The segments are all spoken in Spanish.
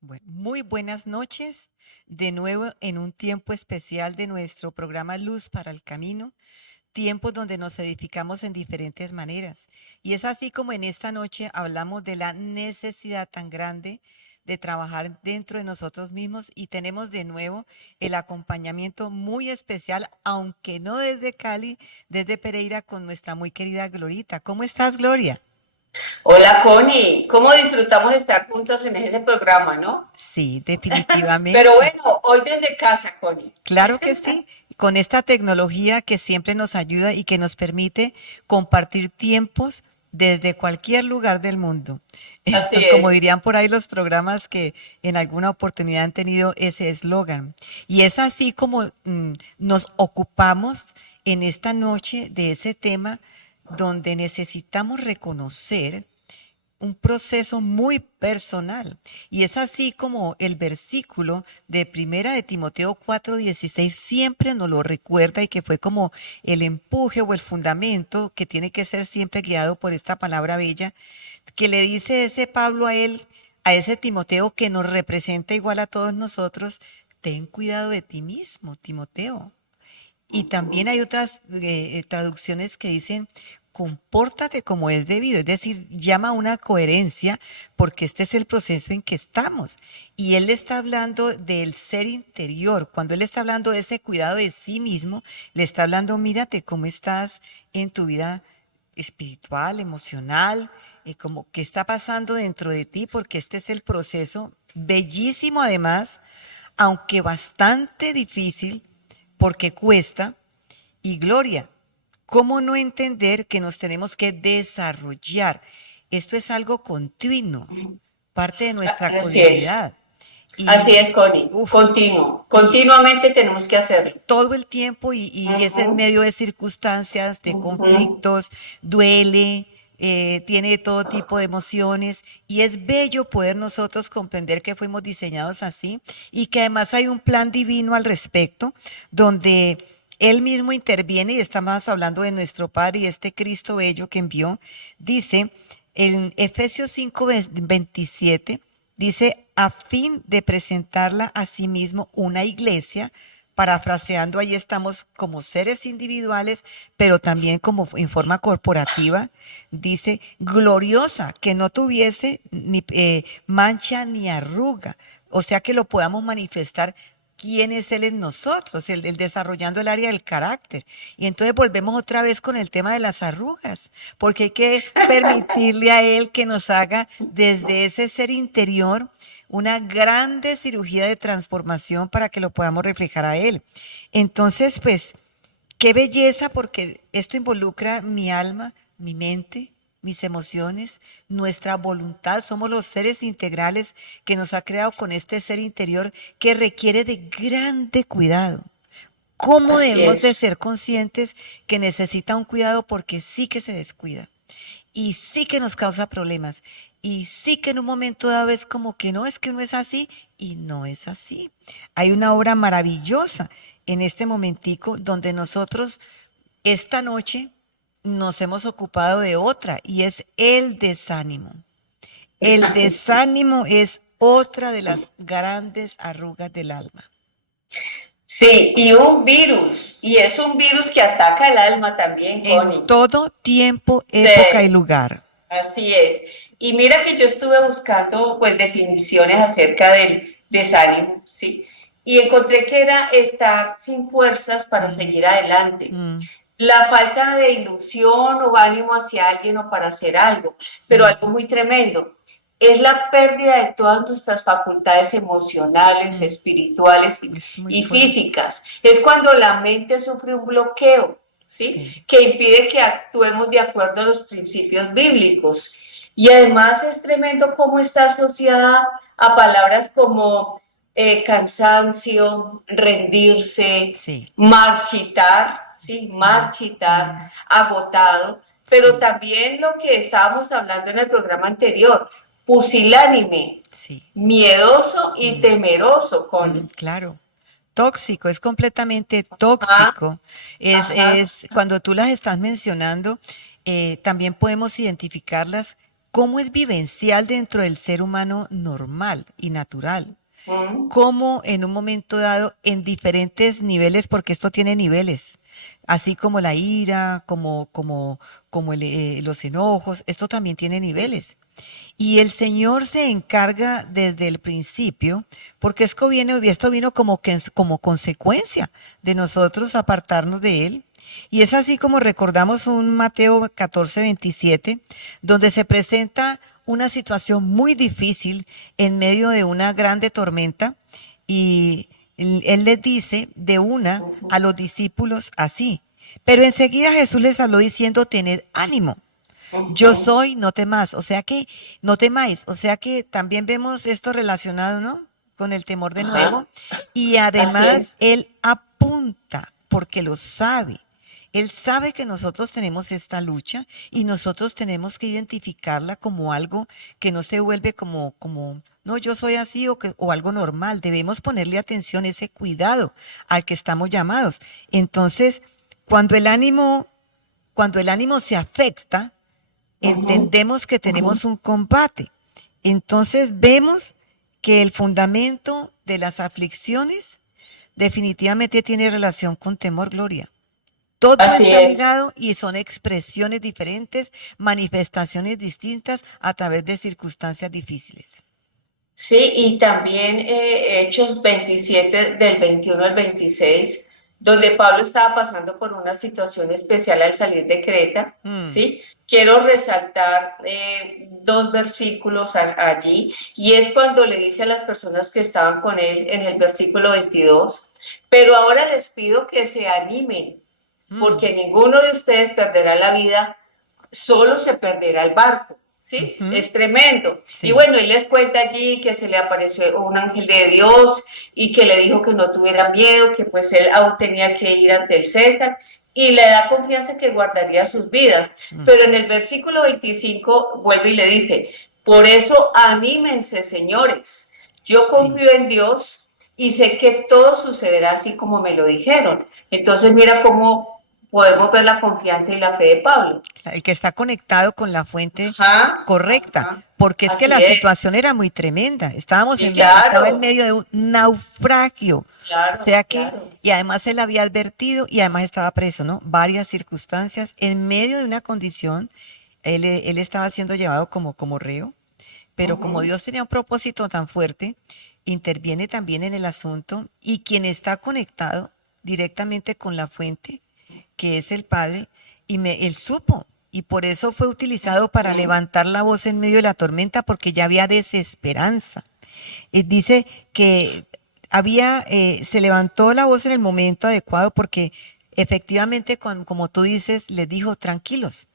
Bueno, muy buenas noches, de nuevo en un tiempo especial de nuestro programa Luz para el Camino, tiempos donde nos edificamos en diferentes maneras. Y es así como en esta noche hablamos de la necesidad tan grande de trabajar dentro de nosotros mismos y tenemos de nuevo el acompañamiento muy especial, aunque no desde Cali, desde Pereira con nuestra muy querida Glorita. ¿Cómo estás, Gloria? Hola Connie, ¿cómo disfrutamos de estar juntos en ese programa, no? Sí, Pero definitivamente. bueno, hoy desde casa, Connie. Claro que sí, con esta tecnología que siempre nos ayuda y que nos permite compartir tiempos desde cualquier lugar del mundo. Así Como es. dirían por ahí los programas que en alguna oportunidad han tenido ese eslogan. Y es así como nos ocupamos en esta noche de ese tema donde necesitamos reconocer un proceso muy personal. Y es así como el versículo de Primera de Timoteo 4:16 siempre nos lo recuerda y que fue como el empuje o el fundamento que tiene que ser siempre guiado por esta palabra bella, que le dice ese Pablo a él, a ese Timoteo que nos representa igual a todos nosotros: ten cuidado de ti mismo, Timoteo. Y también hay otras traducciones que dicen, compórtate como es debido, es decir, llama a una coherencia porque este es el proceso en que estamos. Y él está hablando del ser interior, cuando él está hablando de ese cuidado de sí mismo, le está hablando, mírate cómo estás en tu vida espiritual, emocional, como qué está pasando dentro de ti, porque este es el proceso bellísimo además, aunque bastante difícil porque cuesta. Y Gloria, ¿cómo no entender que nos tenemos que desarrollar? Esto es algo continuo, parte de nuestra Así es. cotidianidad. Así Y, es, Connie. uf, Continuo. y Continuamente tenemos que hacerlo. todo el tiempo y es en Ujú, medio de circunstancias, de ujú. conflictos, duele, tiene todo tipo de emociones y es bello poder nosotros comprender que fuimos diseñados así y que además hay un plan divino al respecto donde Él mismo interviene y estamos hablando de nuestro Padre y este Cristo bello que envió. Dice en Efesios 5:27, dice, a fin de presentarla a sí mismo una iglesia. Parafraseando, ahí estamos como seres individuales, pero también como en forma corporativa. Dice, gloriosa, que no tuviese ni mancha ni arruga. O sea, que lo podamos manifestar quién es Él en nosotros, el desarrollando el área del carácter. Y entonces volvemos otra vez con el tema de las arrugas, porque hay que permitirle a Él que nos haga desde ese ser interior una grande cirugía de transformación para que lo podamos reflejar a Él. Entonces, pues, qué belleza, porque esto involucra mi alma, mi mente, mis emociones, nuestra voluntad. Somos los seres integrales que nos ha creado con este ser interior que requiere de grande cuidado. ¿Cómo Así debemos de es. ser conscientes que necesita un cuidado porque sí que se descuida? Y sí que nos causa problemas. Y sí que en un momento dado es como que no, es que no es así y no es así. Hay una obra maravillosa en este momentico donde nosotros esta noche nos hemos ocupado de otra y es el desánimo. El desánimo es otra de las grandes arrugas del alma. Sí, y un virus. Y es un virus que ataca el alma también, En Connie. todo tiempo, Sí, época y lugar. así es. Y mira que yo estuve buscando pues definiciones acerca del desánimo, ¿sí? Y encontré que era estar sin fuerzas para Mm, seguir adelante. mm, La falta de ilusión o ánimo hacia alguien o para hacer algo, pero mm, algo muy tremendo. Es la pérdida de todas nuestras facultades emocionales, mm. espirituales Es muy y fuerte. físicas. Es cuando la mente sufre un bloqueo, ¿sí? Sí. Que impide que actuemos de acuerdo a los principios bíblicos. Y además es tremendo cómo está asociada a palabras como cansancio, rendirse, Sí. marchitar, ¿sí? Mm, Marchitar, mm, agotado, pero sí, también lo que estábamos hablando en el programa anterior, pusilánime, sí. miedoso y Mm, temeroso, Connie. claro. Tóxico, es completamente Ajá, tóxico. ajá, Cuando tú las estás mencionando, también podemos identificarlas cómo es vivencial dentro del ser humano normal y natural. Mm, Cómo en un momento dado, en diferentes niveles, porque esto tiene niveles, así como la ira, como los enojos, esto también tiene niveles. Y el Señor se encarga desde el principio, porque esto vino como consecuencia de nosotros apartarnos de Él. Y es así como recordamos un Mateo 14:27, donde se presenta una situación muy difícil en medio de una grande tormenta. Y él les dice de una a los discípulos así. Pero enseguida Jesús les habló diciendo, tened ánimo. Yo ujú. soy, no temas. O sea que, no temáis. O sea que también vemos esto relacionado, ¿no? Con el temor de nuevo. Ajá, Y así además, es. él apunta, porque lo sabe. Él sabe que nosotros tenemos esta lucha y nosotros tenemos que identificarla como algo que no se vuelve no, yo soy así o algo normal. Debemos ponerle atención, ese cuidado al que estamos llamados. Entonces, cuando el ánimo, cuando el ánimo se afecta, Ujú, entendemos que ujú. tenemos un combate. Entonces vemos que el fundamento de las aflicciones definitivamente tiene relación con temor, Gloria. Todo Así está es. ligado y son expresiones diferentes, manifestaciones distintas a través de circunstancias difíciles. Sí, y también Hechos 27 del 21 al 26, donde Pablo estaba pasando por una situación especial al salir de Creta, Mm, ¿sí? Quiero resaltar dos versículos allí, y es cuando le dice a las personas que estaban con él en el versículo 22, pero ahora les pido que se animen, mm, porque ninguno de ustedes perderá la vida, solo se perderá el barco, ¿sí? ujú, Es tremendo. Y sí, bueno, él les cuenta allí que se le apareció un ángel de Dios y que le dijo que no tuviera miedo, que pues él aún tenía que ir ante el César y le da confianza que guardaría sus vidas. mm, Pero en el versículo 25 vuelve y le dice, por eso anímense, señores. Yo sí. confío en Dios y sé que todo sucederá así como me lo dijeron. Entonces mira cómo podemos ver la confianza y la fe de Pablo. El que está conectado con la fuente Ajá, correcta, ajá, porque es que así la es. situación era muy tremenda. Sí, Estaba en claro, medio de un naufragio. O claro, sea que, claro. y además él había advertido y además estaba preso, ¿no? Varias circunstancias en medio de una condición, él estaba siendo llevado como reo, pero como Ujú, Dios tenía un propósito tan fuerte, interviene también en el asunto y quien está conectado directamente con la fuente, que es el Padre, él supo. Y por eso fue utilizado para ujú. levantar la voz en medio de la tormenta, porque ya había desesperanza. Dice que se levantó la voz en el momento adecuado porque efectivamente, como tú dices, les dijo, tranquilos,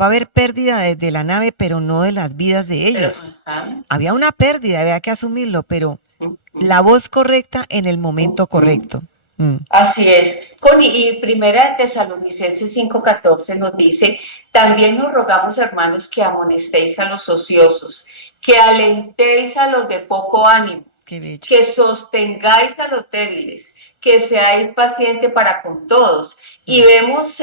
va a haber pérdida de la nave, pero no de las vidas de Pero, ellos. ajá, Había una pérdida, había que asumirlo, pero ujú, la voz correcta en el momento ujú. correcto. Mm. Así es. Y Primera de Tesalonicenses 5:14 nos dice, también nos rogamos, hermanos, que amonestéis a los ociosos, que alentéis a los de poco ánimo, Qué bello. que sostengáis a los débiles, que seáis pacientes para con todos. Y Mm. vemos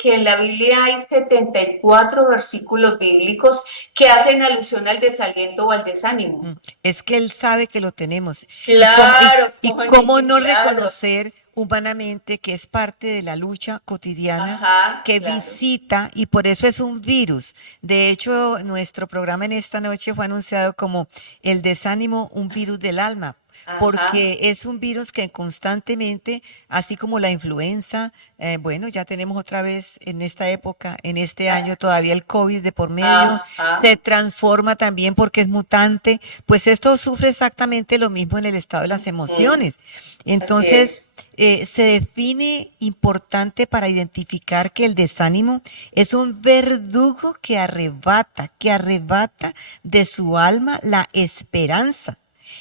que en la Biblia hay 74 versículos bíblicos que hacen alusión al desaliento o al desánimo. Mm. Es que Él sabe que lo tenemos. Claro, Y cómo Connie, no claro. reconocer humanamente que es parte de la lucha cotidiana Ajá, que claro. visita y por eso es un virus. De hecho, nuestro programa en esta noche fue anunciado como el desánimo, un virus del alma, Ajá. porque es un virus que constantemente, así como la influenza, bueno, ya tenemos otra vez en esta época, en este año todavía el COVID de por medio, se Ajá. transforma también porque es mutante, pues esto sufre exactamente lo mismo en el estado de las Mm, emociones. así Entonces, es. se define importante para identificar que el desánimo es un verdugo que arrebata de su alma la esperanza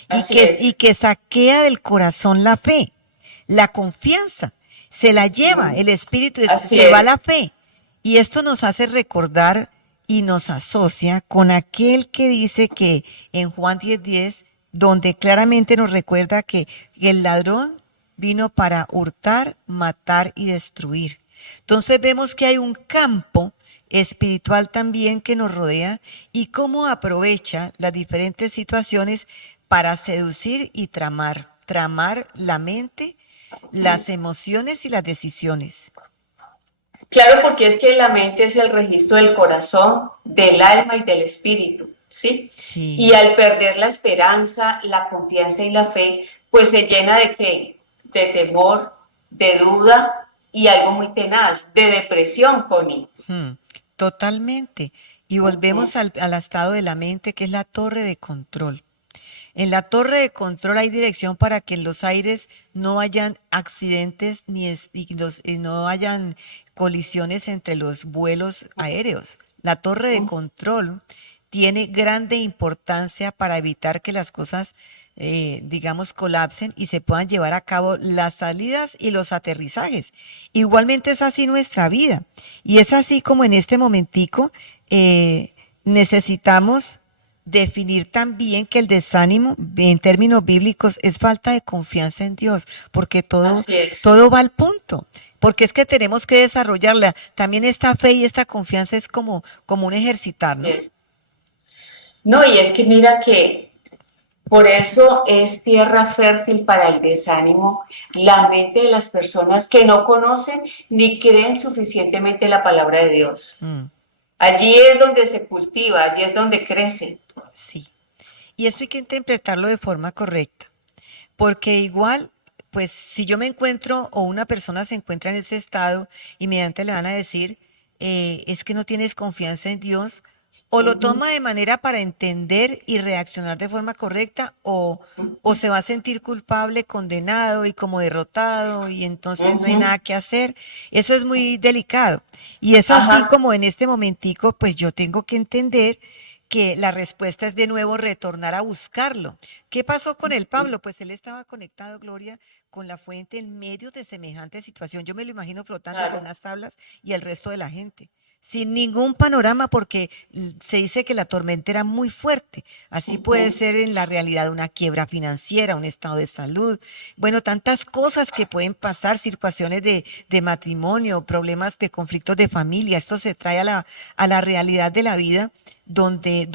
Así y es. que saquea del corazón la fe, la confianza. Se la lleva Mm, el espíritu, así se va es. la fe. Y esto nos hace recordar y nos asocia con aquel que dice que en Juan 10:10, donde claramente nos recuerda que el ladrón vino para hurtar, matar y destruir. Entonces vemos que hay un campo espiritual también que nos rodea y cómo aprovecha las diferentes situaciones para seducir y tramar la mente, las emociones y las decisiones. Claro, porque es que la mente es el registro del corazón, del alma y del espíritu, ¿sí? Y Sí. al perder la esperanza, la confianza y la fe, pues se llena de qué? De temor, de duda y algo muy tenaz, de depresión, Connie. Hmm, totalmente. Y volvemos al estado de la mente, que es la torre de control. En la torre de control hay dirección para que en los aires no hayan accidentes y no hayan colisiones entre los vuelos aéreos. La torre de control tiene grande importancia para evitar que las cosas, digamos, colapsen y se puedan llevar a cabo las salidas y los aterrizajes. Igualmente es así nuestra vida. Y es así como en este momentico necesitamos definir también que el desánimo, en términos bíblicos, es falta de confianza en Dios, porque Así es. todo va al punto. Porque es que tenemos que desarrollarla. También esta fe y esta confianza es como un ejercitar, Así ¿no? es. No, y es que mira que por eso es tierra fértil para el desánimo la mente de las personas que no conocen ni creen suficientemente la palabra de Dios. Mm, Allí es donde se cultiva, allí es donde crece. sí. Y esto hay que interpretarlo de forma correcta. Porque igual, pues si yo me encuentro o una persona se encuentra en ese estado, inmediatamente le van a decir, es que no tienes confianza en Dios, o lo Ujú, toma de manera para entender y reaccionar de forma correcta, o se va a sentir culpable, condenado y como derrotado, y entonces no hay ujú. nada que hacer. Eso es muy delicado. Y es así Ajá, como en este momentico, pues yo tengo que entender que la respuesta es de nuevo retornar a buscarlo. ¿Qué pasó con el Pablo? Pues él estaba conectado, Gloria, con la fuente en medio de semejante situación. Yo me lo imagino flotando con claro. unas tablas y el resto de la gente. Sin ningún panorama porque se dice que la tormenta era muy fuerte. Así puede Ujú. ser en la realidad una quiebra financiera, un estado de salud. Bueno, tantas cosas que pueden pasar, situaciones de matrimonio, problemas de conflictos de familia. Esto se trae a la realidad de la vida donde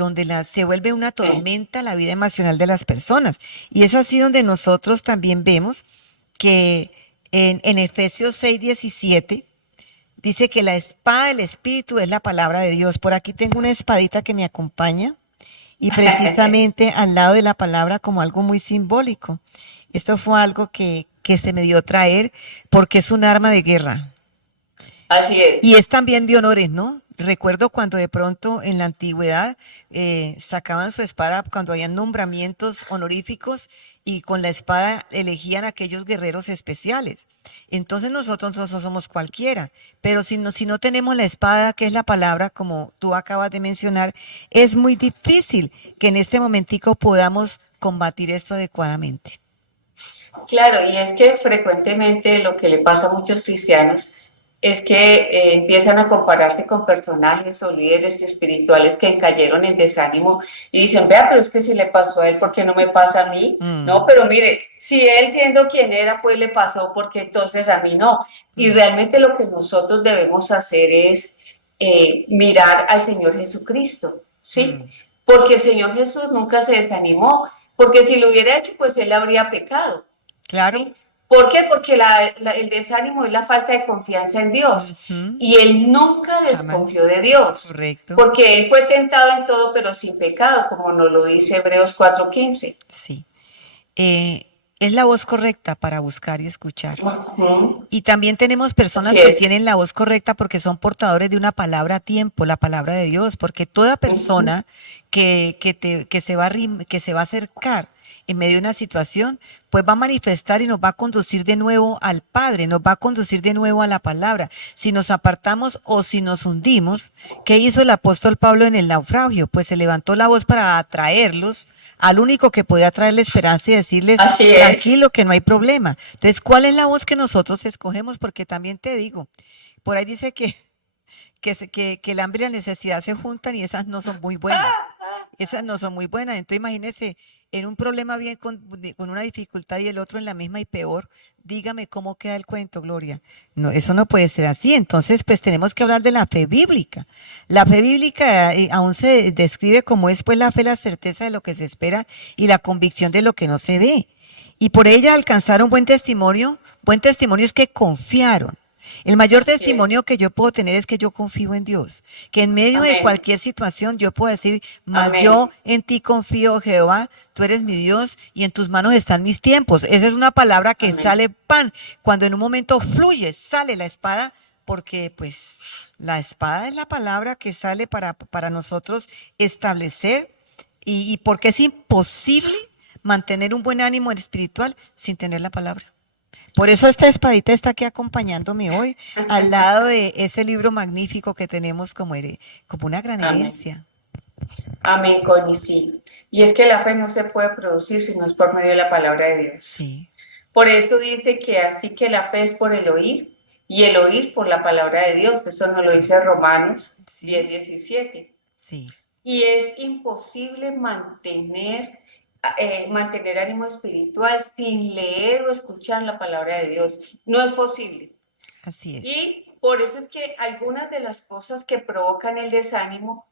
se vuelve una Sí. tormenta la vida emocional de las personas. Y es así donde nosotros también vemos que en Efesios 6:17 dice que la espada del Espíritu es la palabra de Dios. Por aquí tengo una espadita que me acompaña y precisamente al lado de la palabra como algo muy simbólico. Esto fue algo que se me dio traer porque es un arma de guerra. Así Y es. es también de honores, ¿no? Recuerdo cuando de pronto en la antigüedad sacaban su espada cuando habían nombramientos honoríficos y con la espada elegían a aquellos guerreros especiales. Entonces nosotros no somos cualquiera, pero si no tenemos la espada, que es la palabra, como tú acabas de mencionar, es muy difícil que en este momentico podamos combatir esto adecuadamente. Claro, y es que frecuentemente lo que le pasa a muchos cristianos es que empiezan a compararse con personajes o líderes espirituales que cayeron en desánimo y dicen, vea, pero es que si le pasó a él, ¿por qué no me pasa a mí? No, Mm, pero mire, si él siendo quien era, pues le pasó, ¿por qué entonces a mí no? Y mm, realmente lo que nosotros debemos hacer es mirar al Señor Jesucristo, ¿sí? mm. Porque el Señor Jesús nunca se desanimó, porque si lo hubiera hecho, pues él habría pecado. Claro. ¿Sí? ¿Por qué? Porque el desánimo es la falta de confianza en Dios. Ujú. Y él nunca desconfió Jamás. de Dios, Correcto. porque él fue tentado en todo, pero sin pecado, como nos lo dice Hebreos 4:15. Sí. Eh, es la voz correcta para buscar y escuchar. Ujú. Y también tenemos Así personas que es. tienen la voz correcta porque son portadores de una palabra a tiempo, la palabra de Dios, porque toda Ujú. persona que se va a acercar en medio de una situación, pues va a manifestar y nos va a conducir de nuevo al Padre, nos va a conducir de nuevo a la palabra. Si nos apartamos o si nos hundimos, ¿qué hizo el apóstol Pablo en el naufragio? Pues se levantó la voz para atraerlos al único que podía traerle esperanza y decirles, Así es. tranquilo, que no hay problema. Entonces, ¿cuál es la voz que nosotros escogemos? Porque también te digo, por ahí dice que el hambre y la necesidad se juntan y esas no son muy buenas. Esas no son muy buenas. Entonces, imagínese en un problema bien con una dificultad y el otro en la misma y peor, dígame cómo queda el cuento, Gloria. No, eso no puede ser así. Entonces, pues tenemos que hablar de la fe bíblica. La fe bíblica aún se describe como es pues la fe, la certeza de lo que se espera y la convicción de lo que no se ve. Y por ella alcanzaron buen testimonio. Buen testimonio es que confiaron. El mayor Así es. testimonio que yo puedo tener es que yo confío en Dios, que en medio de Amén. cualquier situación yo puedo decir, mas yo Amén. en ti confío, Jehová, tú eres mi Dios y en tus manos están mis tiempos. Esa es una palabra que Amén. sale pan, cuando en un momento fluye, sale la espada, porque pues la espada es la palabra que sale para nosotros establecer y porque es imposible mantener un buen ánimo espiritual sin tener la palabra. Por eso esta espadita está aquí acompañándome hoy, al lado de ese libro magnífico que tenemos como una gran Amén. herencia. Amén, Connie, sí. Y es que la fe no se puede producir si no es por medio de la palabra de Dios. Sí, Por eso dice que así que la fe es por el oír y el oír por la palabra de Dios. Eso nos lo sí, dice Romanos sí, 10:17. sí, Y es imposible mantener ánimo espiritual sin leer o escuchar la palabra de Dios. No es posible. así es. Y por eso es que algunas de las cosas que provocan el desánimo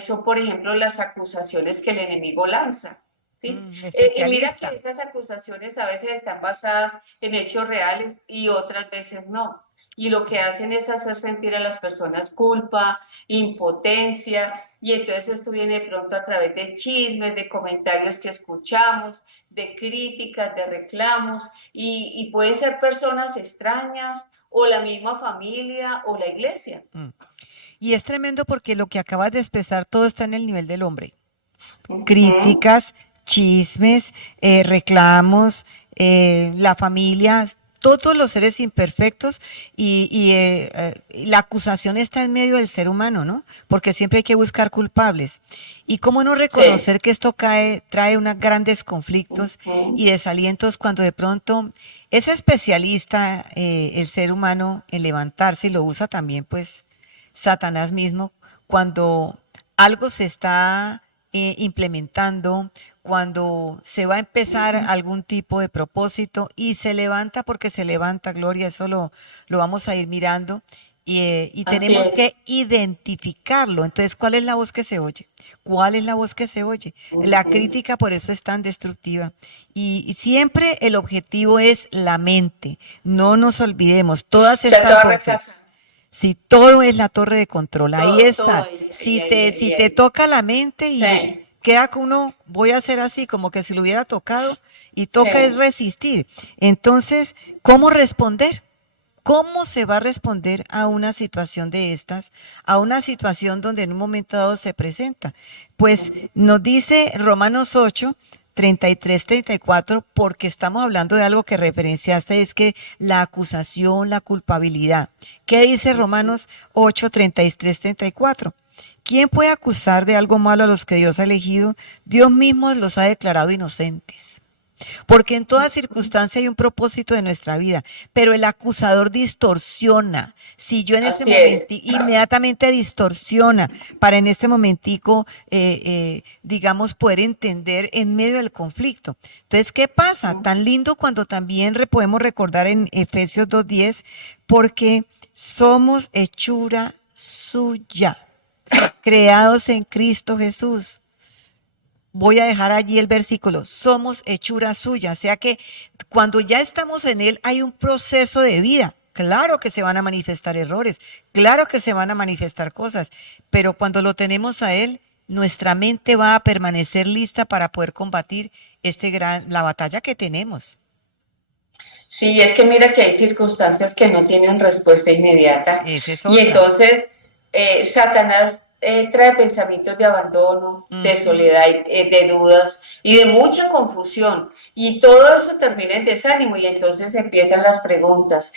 son, por ejemplo, las acusaciones que el enemigo lanza. ¿Sí? Y mira que Especialista. estas acusaciones a veces están basadas en hechos reales y otras veces no. Y lo que Sí. hacen es hacer sentir a las personas culpa, impotencia, y entonces esto viene de pronto a través de chismes, de comentarios que escuchamos, de críticas, de reclamos, y pueden ser personas extrañas o la misma familia o la iglesia. Mm. Y es tremendo porque lo que acabas de expresar todo está en el nivel del hombre. Ujú. Críticas, chismes, reclamos, la familia, todos los seres imperfectos la acusación está en medio del ser humano, ¿no? Porque siempre hay que buscar culpables. Y cómo no Sí. reconocer que esto trae unos grandes conflictos Ujú. y desalientos cuando de pronto es especialista el ser humano en levantarse y lo usa también pues Satanás mismo cuando algo se está implementando, cuando se va a empezar algún tipo de propósito y se levanta porque se levanta, Gloria, eso lo vamos a ir mirando y Así tenemos que es. identificarlo. Entonces, ¿cuál es la voz que se oye? ¿Cuál es la voz que se oye? La Ujú. crítica por eso es tan destructiva. Y siempre el objetivo es la mente. No nos olvidemos, todas Está estas toda voces. resaca. Si todo es la torre de control, ahí Todo está. ahí, Si ahí, ahí, te, ahí, si te ahí. toca la mente y Sí, queda con uno, voy a hacer así, como que si lo hubiera tocado, y toca es sí. resistir. Entonces, ¿cómo responder? ¿Cómo se va a responder a una situación de estas, a una situación donde en un momento dado se presenta? Pues nos dice Romanos 8, 33, 34, porque estamos hablando de algo que referenciaste, es que la acusación, la culpabilidad. ¿Qué dice Romanos 8, 33, 34? ¿Quién puede acusar de algo malo a los que Dios ha elegido? Dios mismo los ha declarado inocentes. Porque en toda circunstancia hay un propósito de nuestra vida, pero el acusador distorsiona. Si yo en ese Así es. momento inmediatamente distorsiona para en este momentico, digamos, poder entender en medio del conflicto. Entonces, ¿qué pasa? Tan lindo cuando también podemos recordar en Efesios 2:10, porque somos hechura suya, creados en Cristo Jesús. Voy a dejar allí el versículo, somos hechura suya, o sea que cuando ya estamos en Él hay un proceso de vida. Claro que se van a manifestar errores, claro que se van a manifestar cosas, pero cuando lo tenemos a Él, nuestra mente va a permanecer lista para poder combatir la batalla que tenemos. Sí, es que mira que hay circunstancias que no tienen respuesta inmediata Esa es y otra. entonces Satanás trae pensamientos de abandono, de Ujú. soledad, de dudas y de mucha confusión y todo eso termina en desánimo y entonces empiezan las preguntas.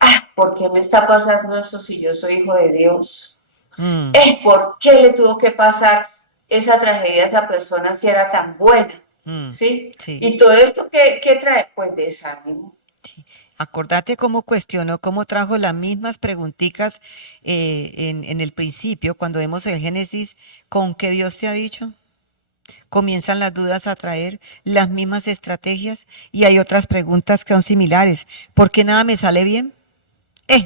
Ah, ¿por qué me está pasando esto si yo soy hijo de Dios? Mm, ¿Por qué le tuvo que pasar esa tragedia a esa persona si era tan buena? mm, ¿Sí? sí. Y todo esto, ¿qué trae? Pues desánimo. Sí. Acordate cómo cuestionó, cómo trajo las mismas preguntitas en el principio, cuando vemos el Génesis, ¿con qué Dios te ha dicho? Comienzan las dudas a traer las mismas estrategias y hay otras preguntas que son similares. ¿Por qué nada me sale bien?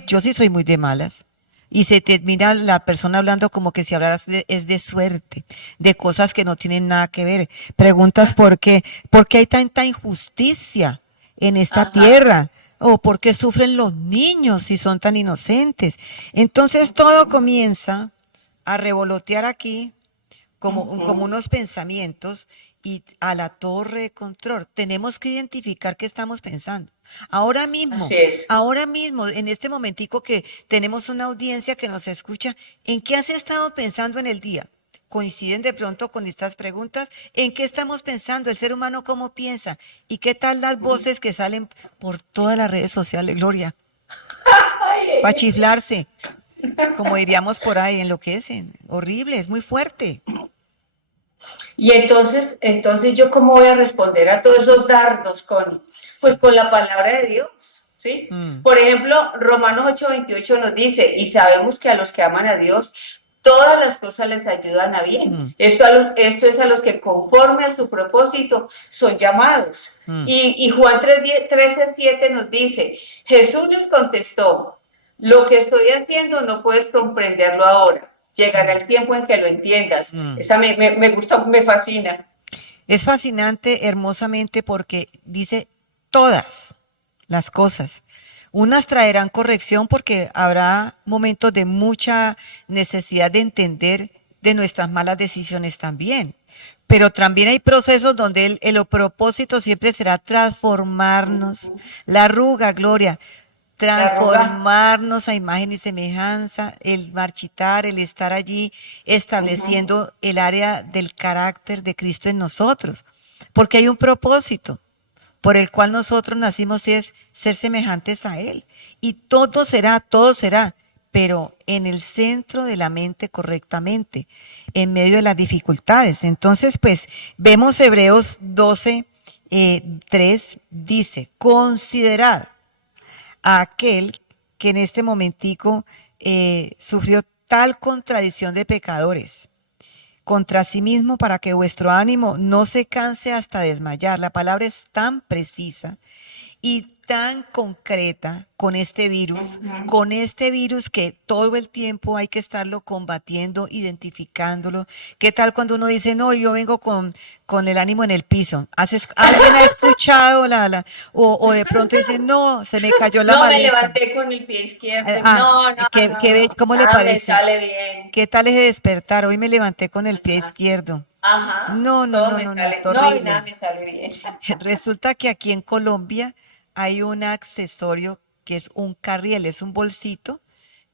Yo sí soy muy de malas. Y se te mira la persona hablando como que si hablaras es de suerte, de cosas que no tienen nada que ver. Preguntas por qué hay tanta injusticia en esta Ajá. tierra, o por qué sufren los niños si son tan inocentes. Entonces todo comienza a revolotear aquí como Ujú. unos pensamientos y a la torre de control. Tenemos que identificar qué estamos pensando. Así es. Ahora mismo, en este momentico que tenemos una audiencia que nos escucha, ¿en qué has estado pensando en el día? ¿Coinciden de pronto con estas preguntas? ¿En qué estamos pensando? ¿El ser humano cómo piensa? ¿Y qué tal las voces que salen por todas las redes sociales, Gloria? Ay, Para ay, ay. chiflarse, como diríamos por ahí, enloquecen. Horrible, es muy fuerte. Y entonces yo cómo voy a responder a todos esos dardos pues Sí. con la palabra de Dios, ¿sí? Mm, Por ejemplo, Romanos 8:28 nos dice, y sabemos que a los que aman a Dios, todas las cosas les ayudan a bien. mm, Esto es a los que conforme a su propósito son llamados. mm. Y Juan 13:7 nos dice, Jesús les contestó, lo que estoy haciendo no puedes comprenderlo ahora. Llegará Mm, el tiempo en que lo entiendas. mm. Esa me gusta, me fascina. Es fascinante, hermosamente, porque dice todas las cosas. Unas traerán corrección porque habrá momentos de mucha necesidad de entender de nuestras malas decisiones también. Pero también hay procesos donde el propósito siempre será transformarnos. La arruga, Gloria, La arruga. transformarnos a imagen y semejanza, el marchitar, el estar allí Ujú. estableciendo el área del carácter de Cristo en nosotros, porque hay un propósito por el cual nosotros nacimos y es ser semejantes a Él. Y todo será, pero en el centro de la mente correctamente, en medio de las dificultades. Entonces, pues, vemos Hebreos 12, 3, dice, considerad a aquel que en este momentico sufrió tal contradicción de pecadores contra sí mismo para que vuestro ánimo no se canse hasta desmayar. La palabra es tan precisa y tan concreta Ujú. con este virus que todo el tiempo hay que estarlo combatiendo, identificándolo. ¿Qué tal cuando uno dice, no, yo vengo con el ánimo en el piso? ¿Alguien ha escuchado o de pronto dice, no, se me cayó la No me maleta? levanté con el pie izquierdo. No, no, no, no. ¿Cómo le Nada me parece? sale bien. ¿Qué tal ese despertar? Hoy me levanté con el pie Ajá. izquierdo. Ajá. No, no, Todo no, me no, no, sale. No, y nada terrible. me sale bien. Resulta que aquí en Colombia hay un accesorio que es un carriel, es un bolsito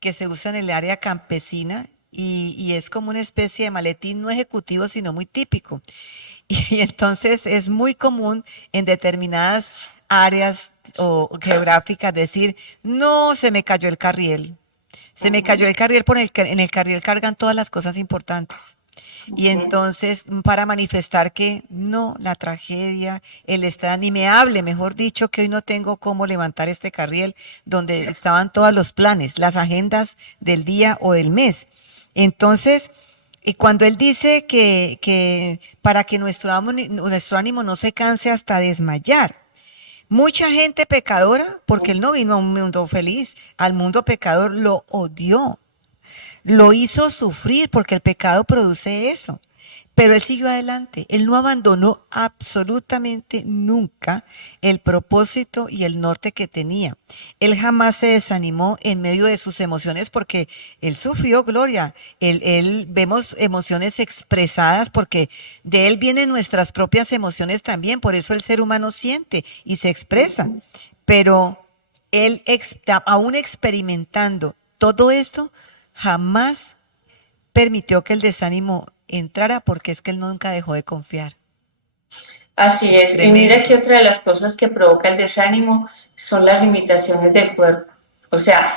que se usa en el área campesina y es como una especie de maletín no ejecutivo, sino muy típico. Y entonces es muy común en determinadas áreas o geográficas decir, no, se me cayó el carriel. Se me cayó Ujú, el carriel, en el carriel cargan todas las cosas importantes. Y ujú. entonces, para manifestar que no, la tragedia, el estar, ni me hable, mejor dicho, que hoy no tengo cómo levantar este carriel donde estaban todos los planes, las agendas del día o del mes. Entonces, y cuando él dice que para que nuestro ánimo no se canse hasta desmayar, mucha gente pecadora, porque él no vino a un mundo feliz, al mundo pecador lo odió, lo hizo sufrir porque el pecado produce eso. Pero él siguió adelante, él no abandonó absolutamente nunca el propósito y el norte que tenía. Él jamás se desanimó en medio de sus emociones porque él sufrió, Gloria. Él vemos emociones expresadas porque de él vienen nuestras propias emociones también, por eso el ser humano siente y se expresa. Pero él, aún experimentando todo esto, jamás permitió que el desánimo entrara porque es que él nunca dejó de confiar. Así es. Y mira que Tremendo. otra de las cosas que provoca el desánimo son las limitaciones del cuerpo. O sea,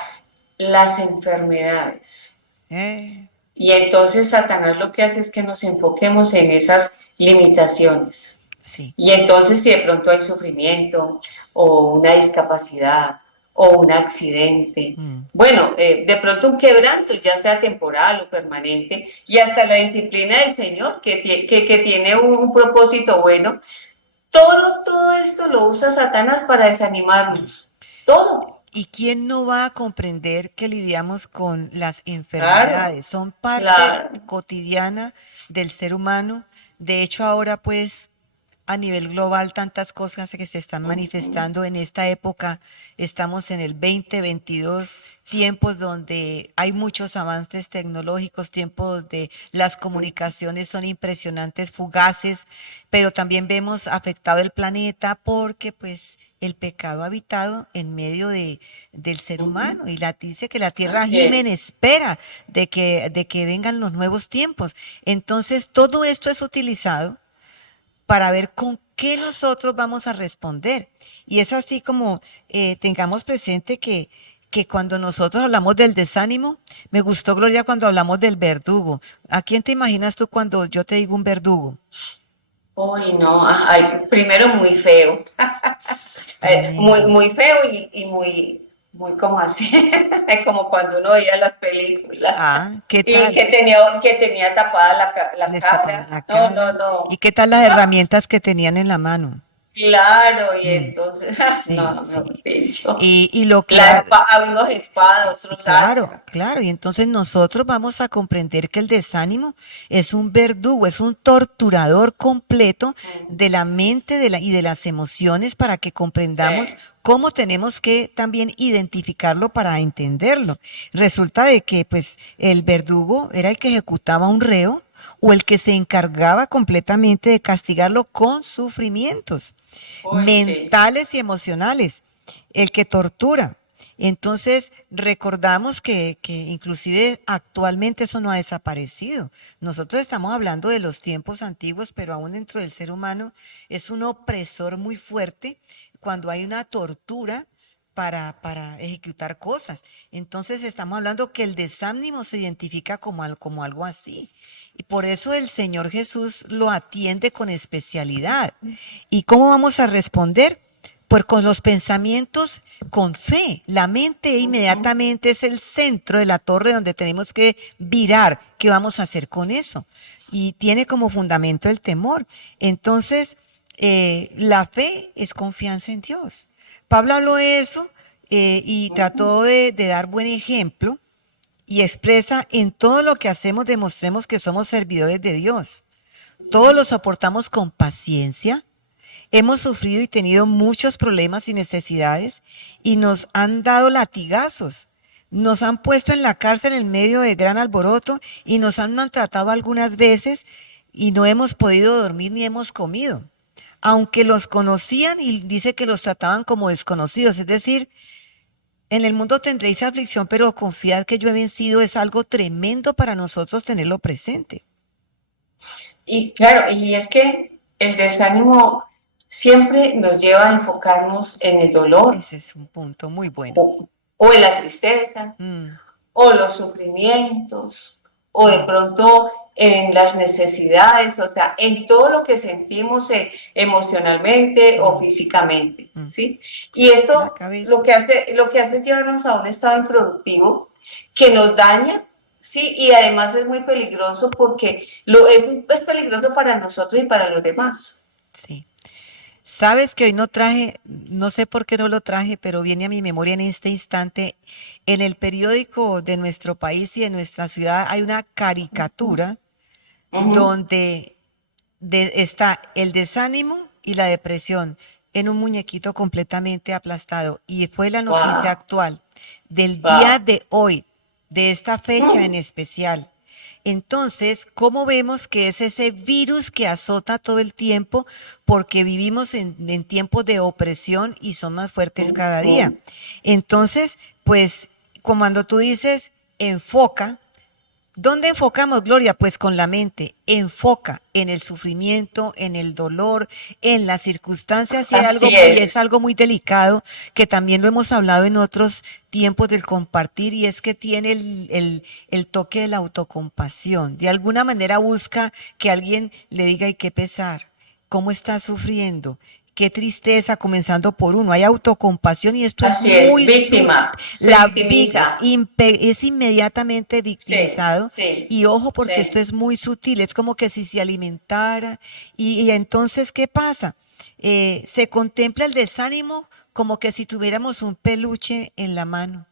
las enfermedades. Eh, Y entonces Satanás lo que hace es que nos enfoquemos en esas limitaciones. sí. Y entonces si de pronto hay sufrimiento o una discapacidad o un accidente. Mm. Bueno, de pronto un quebranto, ya sea temporal o permanente, y hasta la disciplina del Señor, que tiene un propósito bueno. Todo esto lo usa Satanás para desanimarnos. Todo. ¿Y quién no va a comprender que lidiamos con las Claro, enfermedades? Son parte claro. cotidiana del ser humano. De hecho, ahora pues a nivel global tantas cosas que se están Ujú. manifestando en esta época. Estamos en el 2022, tiempos donde hay muchos avances tecnológicos, tiempos donde las comunicaciones son impresionantes, fugaces, pero también vemos afectado el planeta porque pues el pecado ha habitado en medio del ser Ujú. humano y la dice que la tierra Así gime en es. espera de que vengan los nuevos tiempos. Entonces todo esto es utilizado para ver con qué nosotros vamos a responder. Y es así como tengamos presente que cuando nosotros hablamos del desánimo, me gustó, Gloria, cuando hablamos del verdugo. ¿A quién te imaginas tú cuando yo te digo un verdugo? Uy, no, ay, primero muy feo, muy, Tremendo. muy feo y muy como así, como cuando uno veía las películas Ah, ¿qué y tal? que tenía tapada la Les tapaban cara. la No, no, cara. ¿Y no. qué tal las Ah, herramientas que tenían en la mano? claro, y Mm, entonces, sí, no, mejor sí. dicho, Y lo que ha, unos sí, espada, sí, otros claro, hacha. claro. Y entonces nosotros vamos a comprender que el desánimo es un verdugo, es un torturador completo de la mente y de las emociones para que comprendamos Sí, cómo tenemos que también identificarlo para entenderlo. Resulta de que pues el verdugo era el que ejecutaba a un reo o el que se encargaba completamente de castigarlo con sufrimientos uy, sí. mentales y emocionales, el que tortura. Entonces, recordamos que inclusive actualmente eso no ha desaparecido. Nosotros estamos hablando de los tiempos antiguos, pero aún dentro del ser humano es un opresor muy fuerte cuando hay una tortura para ejecutar cosas. Entonces estamos hablando que el desánimo se identifica como algo así. Y por eso el Señor Jesús lo atiende con especialidad. ¿Y cómo vamos a responder? Pues con los pensamientos, con fe. La mente Ujú. inmediatamente es el centro de la torre donde tenemos que virar. ¿Qué vamos a hacer con eso? Y tiene como fundamento el temor. Entonces, la fe es confianza en Dios. Pablo habló de eso y trató de dar buen ejemplo y expresa en todo lo que hacemos, demostremos que somos servidores de Dios. Todo lo soportamos con paciencia. Hemos sufrido y tenido muchos problemas y necesidades y nos han dado latigazos. Nos han puesto en la cárcel en medio de gran alboroto y nos han maltratado algunas veces y no hemos podido dormir ni hemos comido. Aunque los conocían y dice que los trataban como desconocidos, es decir, en el mundo tendréis aflicción, pero confiad que yo he vencido, es algo tremendo para nosotros tenerlo presente. Y claro, y es que el desánimo siempre nos lleva a enfocarnos en el dolor Ese es un punto muy bueno. o en la tristeza Mm, o los sufrimientos o de mm, pronto en las necesidades, o sea, en todo lo que sentimos emocionalmente o mm, físicamente, mm. ¿sí? Y La esto cabeza. lo que hace es llevarnos a un estado improductivo que nos daña. Sí, y además es muy peligroso porque es peligroso para nosotros y para los demás. Sí. Sabes que hoy no traje, no sé por qué no lo traje, pero viene a mi memoria en este instante. En el periódico de nuestro país y de nuestra ciudad hay una caricatura Ujú. donde está el desánimo y la depresión en un muñequito completamente aplastado. Y fue la noticia Wow, actual del día wow. de hoy, de esta fecha en Mm, especial. Entonces, ¿cómo vemos que es ese virus que azota todo el tiempo porque vivimos en tiempos de opresión y son más fuertes cada día? mm, Entonces, pues, como cuando tú dices, enfoca. ¿Dónde enfocamos, Gloria? Pues con la mente. Enfoca en el sufrimiento, en el dolor, en las circunstancias. Y hay algo así muy, es es. algo muy delicado que también lo hemos hablado en otros tiempos del compartir y es que tiene el toque de la autocompasión. De alguna manera busca que alguien le diga, hay que pesar, cómo está sufriendo, qué tristeza, comenzando por uno. Hay autocompasión y esto es Así es, muy sutil. víctima, se victimiza. Es inmediatamente Sí, victimizado. sí, Y ojo, porque esto sí. es muy sutil, es como que si se alimentara. Y entonces, ¿qué pasa? Se contempla el desánimo como que si tuviéramos un peluche en la mano.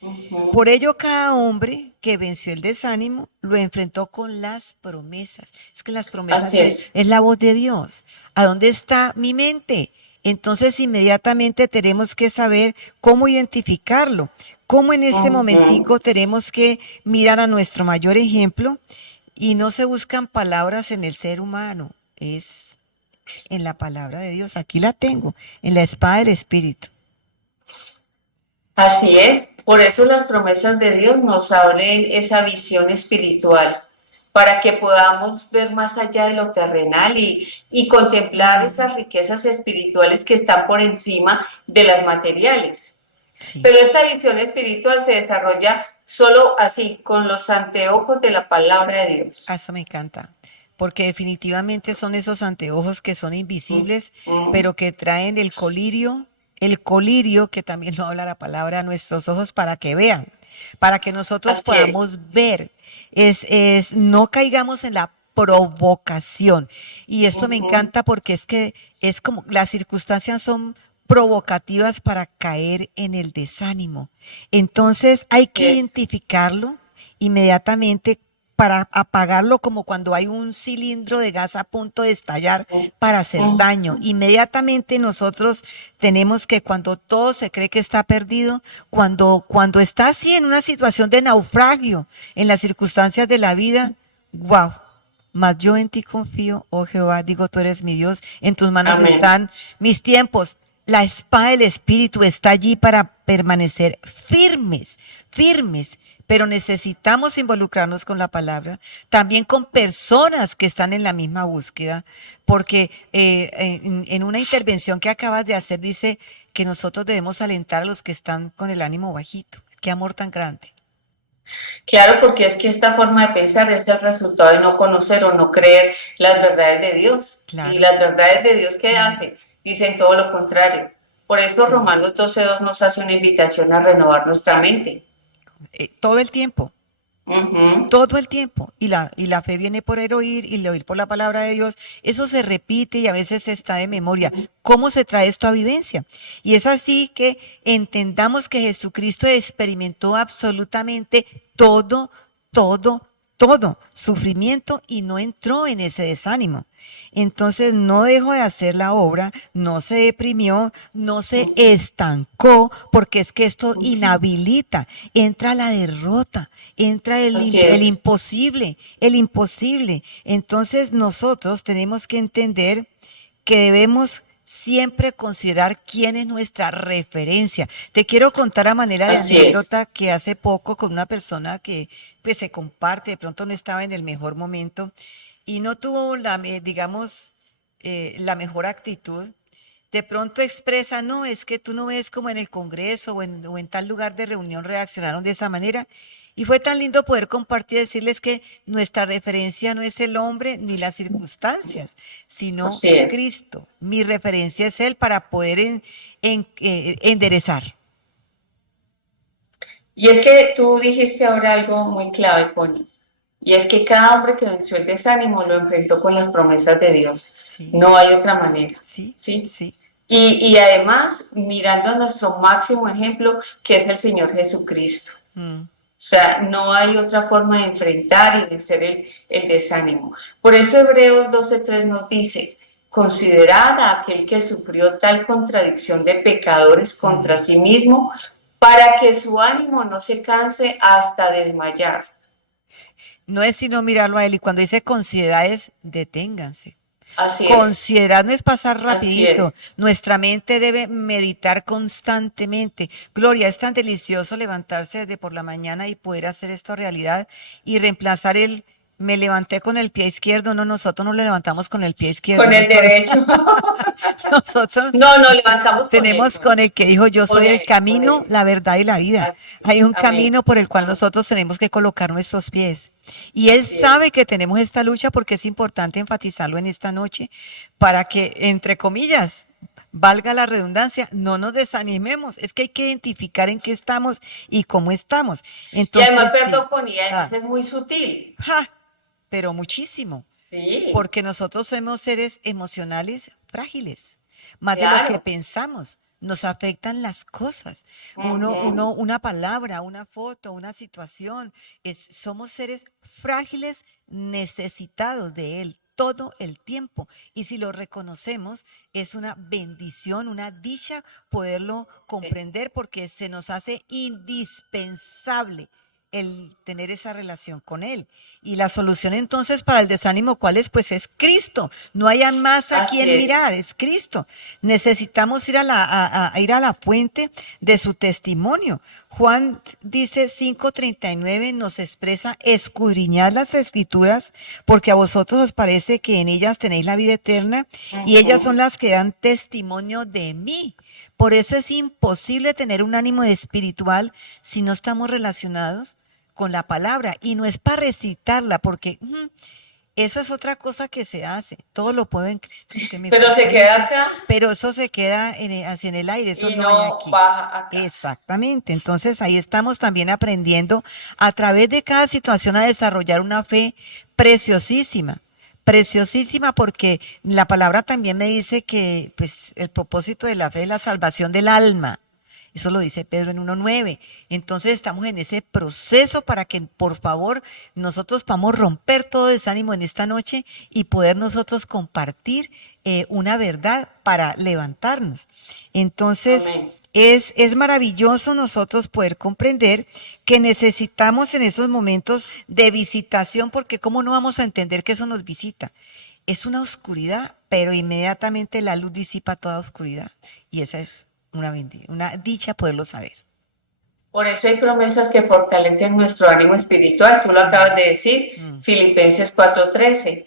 Ujú. Por ello, cada hombre que venció el desánimo lo enfrentó con las promesas. Es que las promesas Así es. es la voz de Dios. ¿A dónde está mi mente? Entonces, inmediatamente tenemos que saber cómo identificarlo. Cómo en este Ujú. momentico tenemos que mirar a nuestro mayor ejemplo y no se buscan palabras en el ser humano, es en la palabra de Dios. Aquí la tengo, en la espada del Espíritu. Así es, por eso las promesas de Dios nos abren esa visión espiritual, para que podamos ver más allá de lo terrenal y contemplar Mm, esas riquezas espirituales que están por encima de las materiales. sí. Pero esta visión espiritual se desarrolla solo así, con los anteojos de la palabra de A Dios. eso me encanta, porque definitivamente son esos anteojos que son Mm, invisibles, mm. pero que traen el colirio que también lo habla la palabra, a nuestros ojos para que vean, para que nosotros Así es. podamos ver, no caigamos en la provocación. Y esto me Ujú. encanta porque es que es como las circunstancias son provocativas para caer en el desánimo. Entonces hay Así que es. identificarlo inmediatamente para apagarlo como cuando hay un cilindro de gas a punto de estallar para hacer Mm, daño. Inmediatamente nosotros tenemos que cuando todo se cree que está perdido, cuando está así en una situación de naufragio, en las circunstancias de la vida, wow. Mas yo en ti confío, oh Jehová, digo, tú eres mi Dios, en tus manos amén. están mis tiempos. La espada del Espíritu está allí para permanecer firmes, firmes, pero necesitamos involucrarnos con la palabra, también con personas que están en la misma búsqueda, porque en una intervención que acabas de hacer dice que nosotros debemos alentar a los que están con el ánimo bajito. Qué amor tan grande. Claro, porque es que esta forma de pensar es el resultado de no conocer o no creer las verdades de Dios. Y Claro, las verdades de Dios, ¿qué hacen? Dicen todo lo contrario. Por eso sí. Romanos 12:2 nos hace una invitación a renovar nuestra mente. Todo el tiempo. Ujú. Todo el tiempo. Y la fe viene por el oír y el oír por la palabra de Dios. Eso se repite y a veces está de memoria. ¿Cómo se trae esto a vivencia? Y es así que entendamos que Jesucristo experimentó absolutamente todo, todo, todo sufrimiento y no entró en ese desánimo. Entonces no dejó de hacer la obra, no se deprimió, no se estancó, porque es que esto inhabilita, entra la derrota, entra Así el es. imposible, el imposible. Entonces nosotros tenemos que entender que debemos siempre considerar quién es nuestra referencia. Te quiero contar a manera de Así es. anécdota que hace poco con una persona que pues se comparte, de pronto no estaba en el mejor momento y no tuvo digamos, la mejor actitud. De pronto expresa, no, es que tú no ves como en el Congreso o en tal lugar de reunión reaccionaron de esa manera. Y fue tan lindo poder compartir, decirles que nuestra referencia no es el hombre ni las circunstancias, sino Así es. Cristo. Mi referencia es Él para poder enderezar. Y es que tú dijiste ahora algo muy clave, Connie. Y es que cada hombre que venció el desánimo lo enfrentó con las promesas de Dios. Sí, No hay otra manera. sí, ¿Sí? sí. Y además, mirando a nuestro máximo ejemplo, que es el Señor Jesucristo. Mm. O sea, no hay otra forma de enfrentar y vencer el desánimo. Por eso Hebreos 12:3 nos dice, considerad a aquel que sufrió tal contradicción de pecadores contra Mm. sí mismo, para que su ánimo no se canse hasta desmayar. No es sino mirarlo a Él. Y cuando dice considerar deténganse. Así es, Considerar no es pasar así rapidito. es. Nuestra mente debe meditar constantemente. Gloria, es tan delicioso levantarse desde por la mañana y poder hacer esto realidad y reemplazar Me levanté con el pie izquierdo. No, nosotros no le levantamos con el pie izquierdo. Con el derecho. Nosotros No, nos levantamos con él, tenemos con el que dijo, yo con soy el él, con camino, él. la verdad y la vida. Así Hay es. un Amén. camino por el cual nosotros tenemos que colocar nuestros pies. Y Él Así es. sabe que tenemos esta lucha porque es importante enfatizarlo en esta noche para que, entre comillas, valga la redundancia, no nos desanimemos. Es que hay que identificar en qué estamos y cómo estamos. Y además, Entonces, perdón, sí. Connie, además Ah, es muy sutil. ja, pero muchísimo Sí, porque nosotros somos seres emocionales frágiles. Más de lo que claro. pensamos, nos afectan las cosas. Ujú. Una palabra, una foto, una situación. Somos seres frágiles, necesitados de Él todo el tiempo. Y si lo reconocemos, es una bendición, una dicha poderlo Sí. comprender porque se nos hace indispensable el tener esa relación con Él. Y la solución entonces para el desánimo, ¿cuál es? Pues es Cristo. No hay más a Así quien es. mirar, es Cristo. Necesitamos ir a ir a la fuente de su testimonio. Juan dice 5:39 nos expresa escudriñad las escrituras porque a vosotros os parece que en ellas tenéis la vida eterna y ellas son Ujú. las que dan testimonio de mí. Por eso es imposible tener un ánimo espiritual si no estamos relacionados con la palabra. Y no es para recitarla, porque eso es otra cosa que se hace. Todo lo puedo en Cristo que me Pero se queda fortalece, acá pero eso se queda así en el aire, eso y no hay no aquí. baja acá. Exactamente. Entonces ahí estamos también aprendiendo a través de cada situación a desarrollar una fe preciosísima. Preciosísima porque la palabra también me dice que pues el propósito de la fe es la salvación del alma. Eso lo dice Pedro en 1:9. Entonces estamos en ese proceso para que por favor nosotros podamos romper todo desánimo en esta noche y poder nosotros compartir una verdad para levantarnos. Entonces Amén. es maravilloso nosotros poder comprender que necesitamos en esos momentos de visitación porque ¿cómo no vamos a entender que eso nos visita? Es una oscuridad, pero inmediatamente la luz disipa toda oscuridad y esa es una dicha poderlo saber. Por eso hay promesas que fortalecen nuestro ánimo espiritual. Tú lo acabas Mm, de decir, mm, Filipenses 4:13.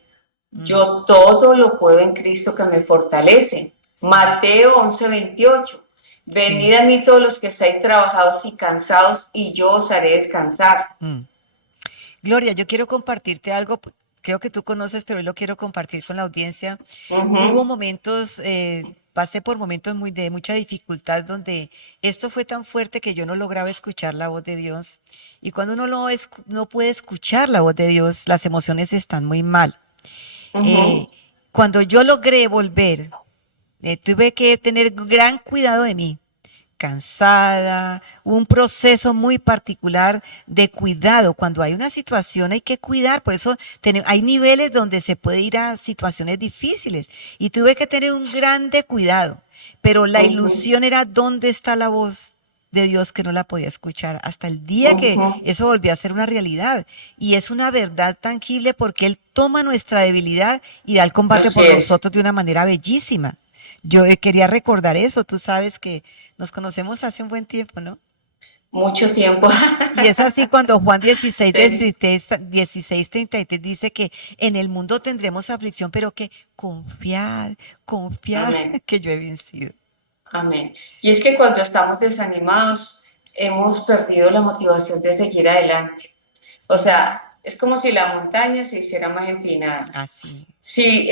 mm, Yo todo lo puedo en Cristo que me fortalece. sí, Mateo 11:28. sí. Venid a mí todos los que estáis trabajados y cansados, y yo os haré descansar. Mm. Gloria, yo quiero compartirte algo, creo que tú conoces, pero hoy lo quiero compartir con la audiencia. Hubo Ujú, momentos, pasé por momentos de mucha dificultad donde esto fue tan fuerte que yo no lograba escuchar la voz de Dios. Y cuando uno no puede escuchar la voz de Dios, las emociones están muy mal. Eh, ujú. Cuando yo logré volver, tuve que tener gran cuidado de mí, cansada, un proceso muy particular de cuidado. Cuando hay una situación hay que cuidar, por eso hay niveles donde se puede ir a situaciones difíciles y tuve que tener un grande cuidado, pero la Ujú, ilusión era dónde está la voz de Dios que no la podía escuchar hasta el día que ujú. eso volvió a ser una realidad y es una verdad tangible porque Él toma nuestra debilidad y da el combate Así por es, nosotros de una manera bellísima. Yo quería recordar eso, tú sabes que nos conocemos hace un buen tiempo, ¿no? mucho tiempo. Y es así cuando Juan 16, Sí, 16:33 dice que en el mundo tendremos aflicción, pero que confiad, confiad amén, que yo he vencido. amén. Y es que cuando estamos desanimados, hemos perdido la motivación de seguir adelante. O Ujú. sea, es como si la montaña se hiciera más empinada. Así. Si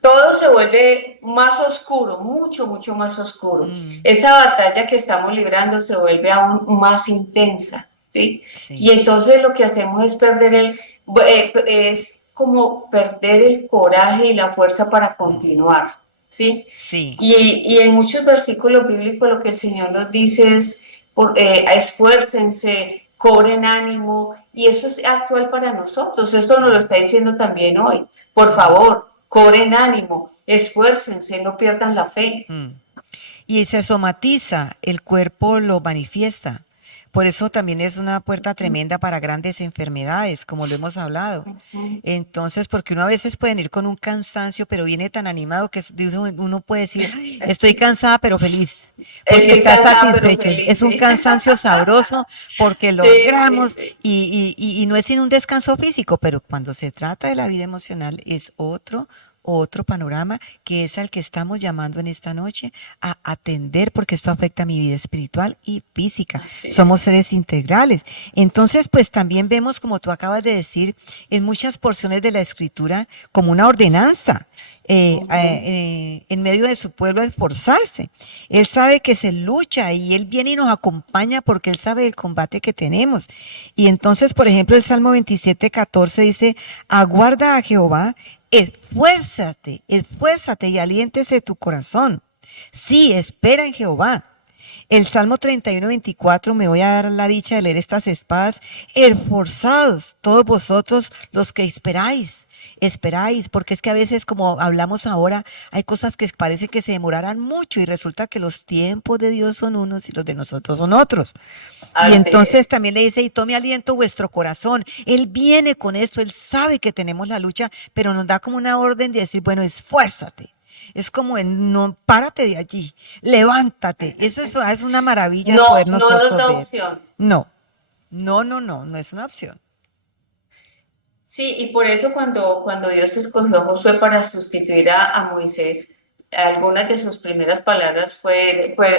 todo se vuelve más oscuro, mucho, mucho más oscuro. Mm, Esta batalla que estamos librando se vuelve aún más intensa, ¿sí? Y sí, entonces lo que hacemos es es como perder el coraje y la fuerza para mm, continuar, ¿sí? sí, Y en muchos versículos bíblicos lo que el Señor nos dice es, esfuércense, cobren ánimo, y eso es actual para nosotros. Esto nos lo mm, está diciendo también hoy. Por mm, favor, cobren ánimo, esfuércense, no pierdan la fe. mm. Y se somatiza, el cuerpo lo manifiesta. Por eso también es una puerta tremenda para grandes enfermedades, como lo hemos hablado. Ujú. Entonces, porque uno a veces puede ir con un cansancio, pero viene tan animado que uno puede decir, "Ay, estoy cansada pero feliz, porque Estoy está cansada pero satisfecho". feliz, Es un sí. cansancio sabroso porque Sí, sí, logramos sí. y no es sin un descanso físico, pero cuando se trata de la vida emocional es otro panorama que es al que estamos llamando en esta noche a atender porque esto afecta a mi vida espiritual y física. Así Somos es. seres integrales. Entonces, pues también vemos, como tú acabas de decir, en muchas porciones de la escritura como una ordenanza. Ujú. En medio de su pueblo a esforzarse. Él sabe que se lucha y Él viene y nos acompaña porque Él sabe el combate que tenemos. Y entonces, por ejemplo, el Salmo 27:14 dice, aguarda a Jehová, esfuérzate y aliéntese tu corazón. Sí, espera en Jehová. El Salmo 31:24, me voy a dar la dicha de leer estas espadas. Esforzados todos vosotros los que esperáis, porque es que a veces, como hablamos ahora, hay cosas que parece que se demorarán mucho y resulta que los tiempos de Dios son unos y los de nosotros son otros. Y Así entonces es. también le dice, y tome aliento vuestro corazón. Él viene con esto, él sabe que tenemos la lucha, pero nos da como una orden de decir, bueno, esfuérzate. Es como en, no, párate de allí, levántate. Eso es una maravilla No, poder no nos nosotros da ver. opción. No, no es una opción. Sí, y por eso cuando Dios escogió a Josué para sustituir a Moisés, algunas de sus primeras palabras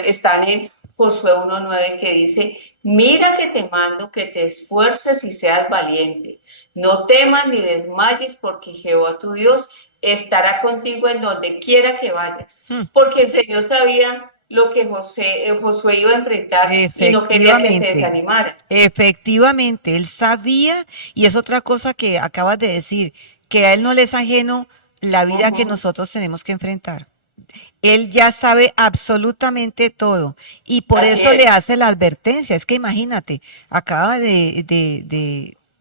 están en Josué 1:9 que dice, mira que te mando que te esfuerces y seas valiente, no temas ni desmayes porque Jehová tu Dios estará contigo en donde quiera que vayas, Hmm. porque el Señor sabía lo que Josué iba a enfrentar y no quería que se Efectivamente, desanimara. efectivamente, él sabía, y es otra cosa que acabas de decir, que a él no le es ajeno la vida que Ujú. nosotros tenemos que enfrentar. Él ya sabe absolutamente todo y por Así eso le es. hace la advertencia. Es que imagínate, acaba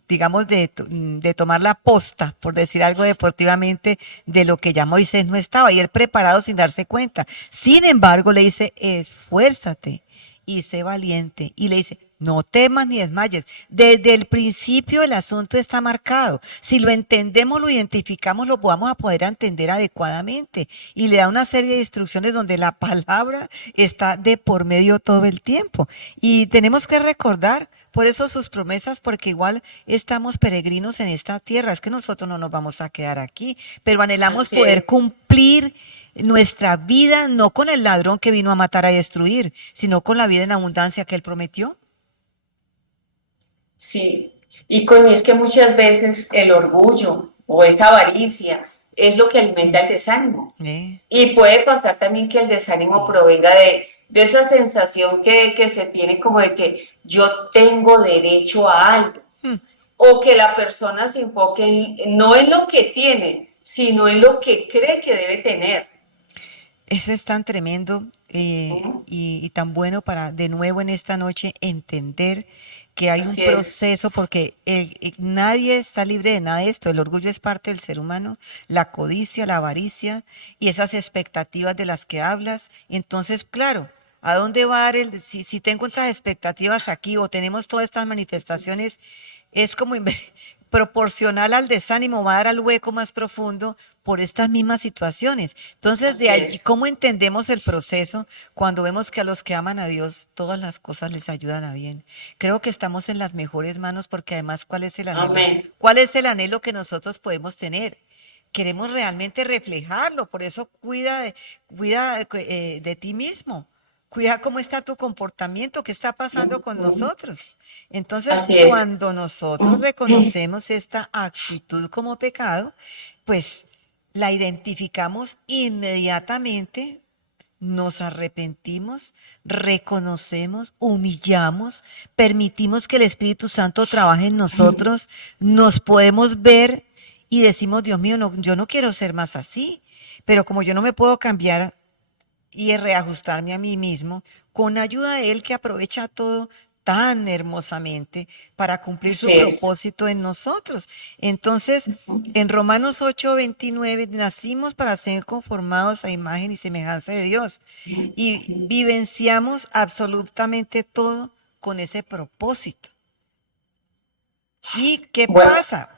digamos, de tomar la posta, por decir algo deportivamente, de lo que ya Moisés no estaba y él preparado sin darse cuenta. Sin embargo, le dice, esfuérzate y sé valiente. Y le dice, no temas ni desmayes. Desde el principio el asunto está marcado. Si lo entendemos, lo identificamos, lo vamos a poder entender adecuadamente. Y le da una serie de instrucciones donde la palabra está de por medio todo el tiempo. Y tenemos que recordar por eso sus promesas, porque igual estamos peregrinos en esta tierra. Es que nosotros no nos vamos a quedar aquí, pero anhelamos Así poder es. cumplir nuestra vida no con el ladrón que vino a matar a destruir, sino con la vida en abundancia que él prometió. Sí, y es que muchas veces el orgullo o esa avaricia es lo que alimenta Mm. el desánimo. Eh, Y puede pasar también que el desánimo sí. provenga de esa sensación que se tiene como de que yo tengo derecho a algo, Mm. o que la persona se enfoque no en lo que tiene, sino en lo que cree que debe tener. Eso es tan tremendo ¿No? y tan bueno para de nuevo en esta noche entender que hay un Así es, proceso porque nadie está libre de nada de esto. El orgullo es parte del ser humano, la codicia, la avaricia y esas expectativas de las que hablas. Entonces, claro, ¿a dónde va a dar si tengo estas expectativas aquí o tenemos todas estas manifestaciones, es como proporcional al desánimo, va a dar al hueco más profundo por estas mismas situaciones. Entonces, de así allí, es. ¿cómo entendemos el proceso cuando vemos que a los que aman a Dios todas las cosas les ayudan a bien? Creo que estamos en las mejores manos porque además, ¿cuál es el anhelo? Amén. ¿Cuál es el anhelo que nosotros podemos tener? Queremos realmente reflejarlo, por eso cuida de ti mismo. Cuida cómo está tu comportamiento, qué está pasando con Ujú. nosotros. Entonces, Así es. cuando nosotros reconocemos esta actitud como pecado, pues la identificamos inmediatamente, nos arrepentimos, reconocemos, humillamos, permitimos que el Espíritu Santo trabaje en nosotros, nos podemos ver y decimos, Dios mío, no, yo no quiero ser más así, pero como yo no me puedo cambiar y reajustarme a mí mismo con ayuda de Él que aprovecha todo tan hermosamente para cumplir su Así es. propósito en nosotros. Entonces, en Romanos 8:29, nacimos para ser conformados a imagen y semejanza de Dios y vivenciamos absolutamente todo con ese propósito. ¿Y qué Bueno, pasa?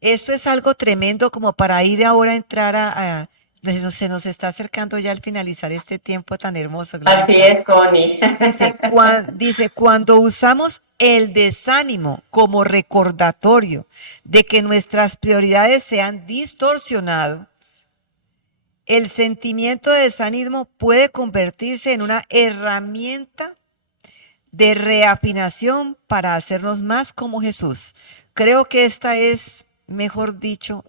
Esto es algo tremendo como para ir ahora a entrar se nos está acercando ya al finalizar este tiempo tan hermoso, así Glorita. es, Connie. Dice, cuando usamos el desánimo como recordatorio de que nuestras prioridades se han distorsionado, el sentimiento de desánimo puede convertirse en una herramienta de reafinación para hacernos más como Jesús. Creo que esta es, mejor dicho,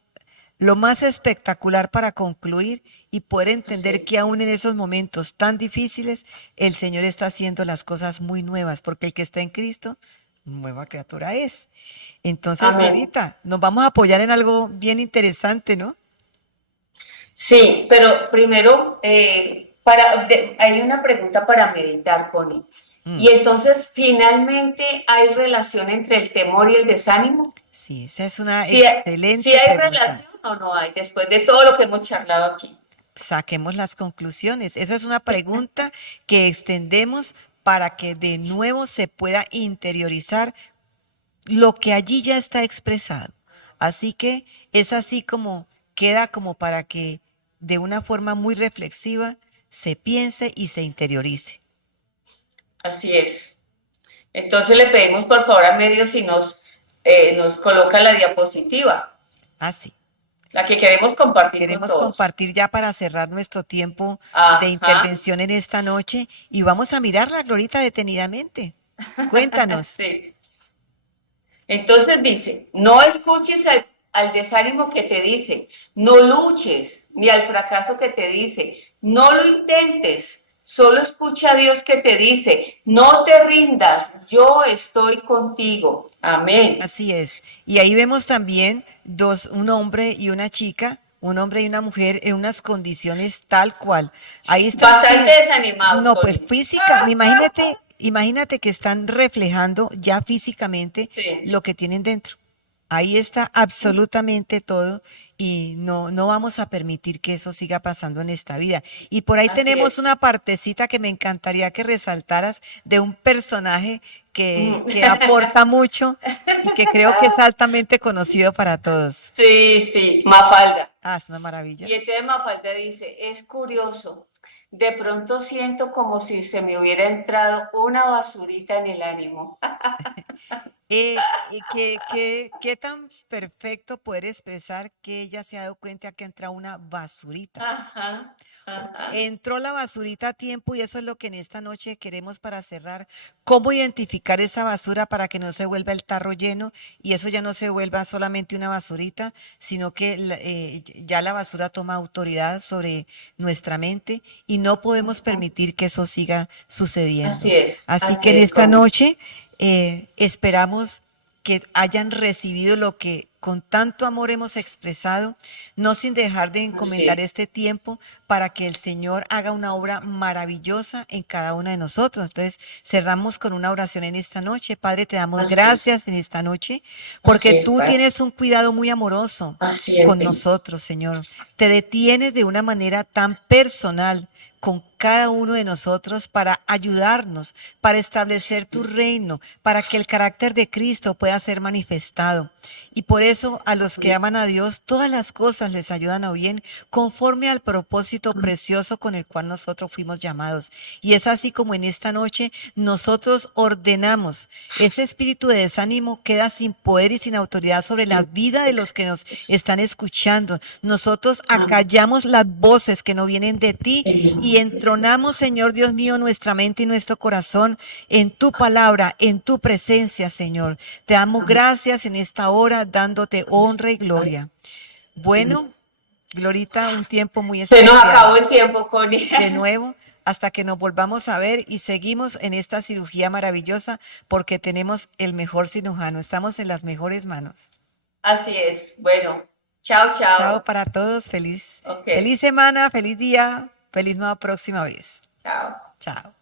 lo más espectacular para concluir y poder Así entender que es. aún en esos momentos tan difíciles, el Señor está haciendo las cosas muy nuevas, porque el que está en Cristo, nueva criatura es. Entonces, Amén. Glorita, nos vamos a apoyar en algo bien interesante, ¿no? Sí, pero primero, hay una pregunta para meditar, Connie. Mm, Y entonces, finalmente, ¿hay relación entre el temor y el desánimo? sí, esa es una Si excelente hay pregunta. relación o no hay, después de todo lo que hemos charlado aquí. Saquemos las conclusiones. Eso es una pregunta que extendemos para que de nuevo se pueda interiorizar lo que allí ya está expresado. Así que es así como queda como para que de una forma muy reflexiva se piense y se interiorice. Así es. Entonces le pedimos por favor a Medio si nos coloca la diapositiva, Así. la que queremos compartir con Queremos todos. compartir ya para cerrar nuestro tiempo de Ajá, intervención en esta noche y vamos a mirarla, Glorita, detenidamente. Cuéntanos. sí. Entonces dice, no escuches al desánimo que te dice, no luches, ni al fracaso que te dice, no lo intentes, solo escucha a Dios que te dice, no te rindas, yo estoy contigo. Amén. Así es. Y ahí vemos también un hombre y una chica, un hombre y una mujer en unas condiciones tal cual. Ahí están, Bastante desanimados, no, pues Connie. física, imagínate que están reflejando ya físicamente Sí, lo que tienen dentro. Ahí está absolutamente todo y no vamos a permitir que eso siga pasando en esta vida. Y por ahí así tenemos es. una partecita que me encantaría que resaltaras de un personaje Mm. que aporta mucho y que creo que es altamente conocido para todos. Sí, sí, Mafalda. Ah, es una maravilla. Y entonces Mafalda dice, es curioso, de pronto siento como si se me hubiera entrado una basurita en el ánimo. ¿Qué tan perfecto poder expresar que ella se ha dado cuenta que ha entrado una basurita? Ajá, ajá, Entró la basurita a tiempo y eso es lo que en esta noche queremos para cerrar. ¿Cómo identificar esa basura para que no se vuelva el tarro lleno y eso ya no se vuelva solamente una basurita, sino que ya la basura toma autoridad sobre nuestra mente y no podemos ajá. permitir que eso siga sucediendo? Así que Así en es, esta Connie. noche esperamos que hayan recibido lo que con tanto amor hemos expresado, no sin dejar de Así encomendar es, este tiempo para que el Señor haga una obra maravillosa en cada uno de nosotros. Entonces, cerramos con una oración en esta noche. Padre, te damos así es, gracias en esta noche porque así es, tú Padre. tienes un cuidado muy amoroso Así es, con bendito. nosotros, Señor. Te detienes de una manera tan personal con cada uno de nosotros para ayudarnos, para establecer tu reino, para que el carácter de Cristo pueda ser manifestado. Y por eso a los que aman a Dios, todas las cosas les ayudan a bien conforme al propósito precioso con el cual nosotros fuimos llamados. Y es así como en esta noche nosotros ordenamos, ese espíritu de desánimo queda sin poder y sin autoridad sobre la vida de los que nos están escuchando. Nosotros acallamos las voces que no vienen de ti y entronamos, Señor Dios mío, nuestra mente y nuestro corazón en tu palabra, en tu presencia, Señor. Te damos gracias en esta hora, dándote honra y gloria. Bueno, Glorita, un tiempo muy Se nos acabó especial. el tiempo, Connie. De nuevo, hasta que nos volvamos a ver y seguimos en esta cirugía maravillosa porque tenemos el mejor cirujano. Estamos en las mejores manos. Así es. Bueno, chao, Chao chao. para todos. Feliz, Ok, feliz semana, feliz día, feliz nueva próxima vez. chao. Chao.